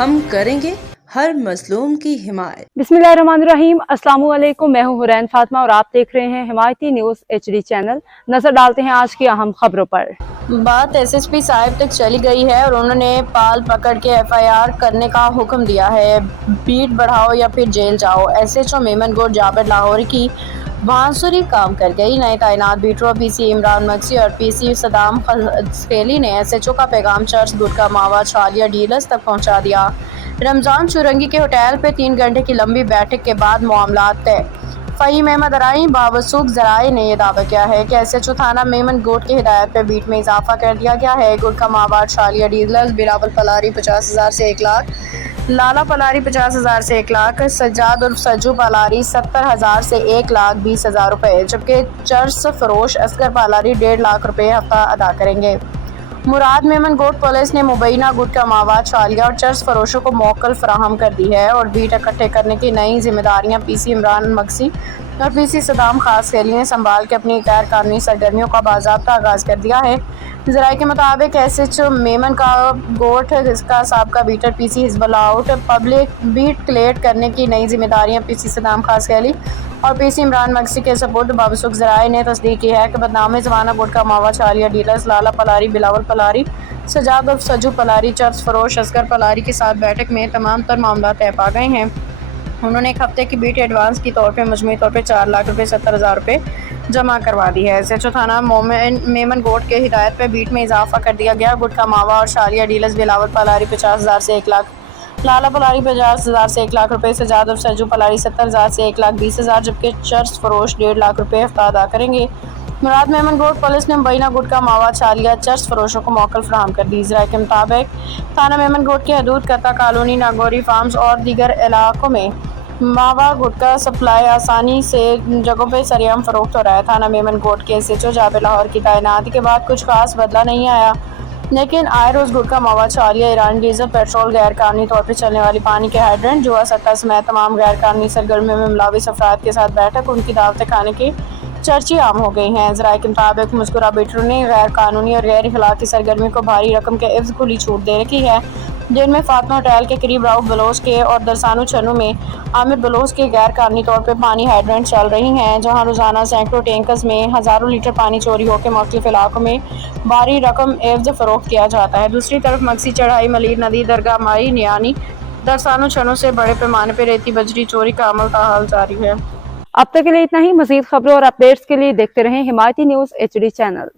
ہم کریں گے ہر مظلوم کی حمایت۔ बिस्मिल्लाहिर्रहमानिर्रहीम। अस्सलाम वालेकुम। मैं हूँ हुरैन फातिमा और आप देख रहे हैं हिमायती न्यूज़ HD चैनल। नजर डालते हैं आज की अहम खबरों पर। बात SSP साहिब तक चली गई है और उन्होंने पाल पकड़ के FIR करने का हुक्म दिया है। बीट बढ़ाओ या फिर जेल जाओ। SHO मेमन गुड जाबिर लाहौरी की बांसुरी काम कर गई। नए तैनात बीटरो PC इमरान मक्सी और PC सदाम खस्केली ने SHO का पैगाम चर्च गुटका मावा छालिया डीलर्स तक पहुंचा दिया। रमजान चुरंगी के होटल पे 3 घंटे की लंबी बैठक के बाद मामला तय। फ़हीम अहमद अराई बावसूख ज़राए ने यह दावा किया है कि SHO थाना मेमन गोट की हिदायत पर बीट में इजाफा कर दिया गया है। गुटका मावा छालिया डीलर्स बिलावल पलारी 50,000 से 1 लाख, लाला पलारी 50,000 से 1 लाख, सज्जाद उर्फ सज्जू पलारी 70,000 से 1,20,000 रुपए, जबकि चर्च फरोश असगर पलारी 1.5 लाख रुपए हफ्ता अदा करेंगे। मुराद मेमन गोट पुलिस ने मुबैना गुटका मावा छालिया और चर्च फरोशों को मौक़िल फराहम कर दी है और बीट इकट्ठे करने की नई जिम्मेदारियां PC इमरान मक्सी और PC सदाम खस्केली ने संभाल के अपनी गैर कानूनी सरगर्मियों का बाज़ाब्ता आगाज़ कर दिया है। ज़राए के मुताबिक SHO मेमन का गोट इसका साबका बीटर PC Hezbollah out public beat clear करने की नई जिम्मेदारियां PC सदाम खस्केली और PC इमरान मक्सी के सपुर्द। बावसूख ज़राए ने तस्दीक की है कि बदनाम ज़माना गुटका मावा छालिया डीलर्स लाला पलारी बिलावल पलारी सज्जाद उर्फ सज्जू पलारी चर्च फरोश असगर पलारी के साथ बैठक में तमाम तर मामला तय पा गए हैं। उन्होंने 1 हफ्ते की बीट एडवांस की तौर पे मजमूई तौर पे 4 लाख रुपए 70,000 रुपए जमा करवा दी है। SHO थाना मेमन गोट के हिदायत पे बीट में इजाफा कर दिया गया। गुटका मावा और छालिया डीलर्स बिलावल पलारी 50,000 से 1 लाख, लाला पलारी 50,000 से 1 लाख रुपए, सज्जाद और सज्जू पलारी 70,000 से 1,20,000, जबकि चर्च फरोश 1.5 लाख रुपए हफ्ता अदा करेंगे। मुराद मेमन गोट पुलिस ने मुबैना गुटका मावा छालिया चर्च फरोशों को मौक़िल फराहम कर दी। ज़राए के मुताबिक थाना मेमन गोट की हदूद कत्ता कॉलोनी नागौरी फार्म्स और दीगर इलाकों में मावा गुटका सप्लाई आसानी से जगहों पर सरेआम फरोख्त हो रहा है। थाना मेमन गोट के SHO जाबिर लाहौर की तैनाती के बाद कुछ खास बदला नहीं आया, लेकिन आए रोज़ गुटका मावा छालिया ईरानी डीजल पेट्रोल गैर कानूनी तौर पर चलने वाली पानी के हाइड्रेंट जुआ सट्टा समेत तमाम गैर कानूनी सरगर्मियों में मुलविस अफराद के साथ बैठक उनकी दावतें खाने की चर्ची आम हो गई हैं। ज़राए के मुताबिक मुस्कुरा बीटरों ने गैर कानूनी और गैर अखलाकी सरगर्मियों को भारी रकम के एवज खुली छूट दे रखी है, जिनमें फातिमा होटल के करीब राउफ बलोच के और दरसानू छन्नू में आमिर बलोच के गैर कानूनी तौर पर पानी हाइड्रेंट चल रही हैं, जहां रोज़ाना सैकड़ों टैंकर्स में हज़ारों लीटर पानी चोरी होकर मुख्तलिफ इलाकों में भारी रकम एवज फरोख्त किया जाता है। दूसरी तरफ मक्सी चढ़ाई मलीर नदी दरगाह माई नियानी दरसानू छन्नू से बड़े पैमाने पर रेती बजरी चोरी का अमल ताहाल जारी है। अब तक के लिए इतना ही। मज़ीद खबरों और अपडेट्स के लिए देखते रहें हिमायती न्यूज़ HD चैनल।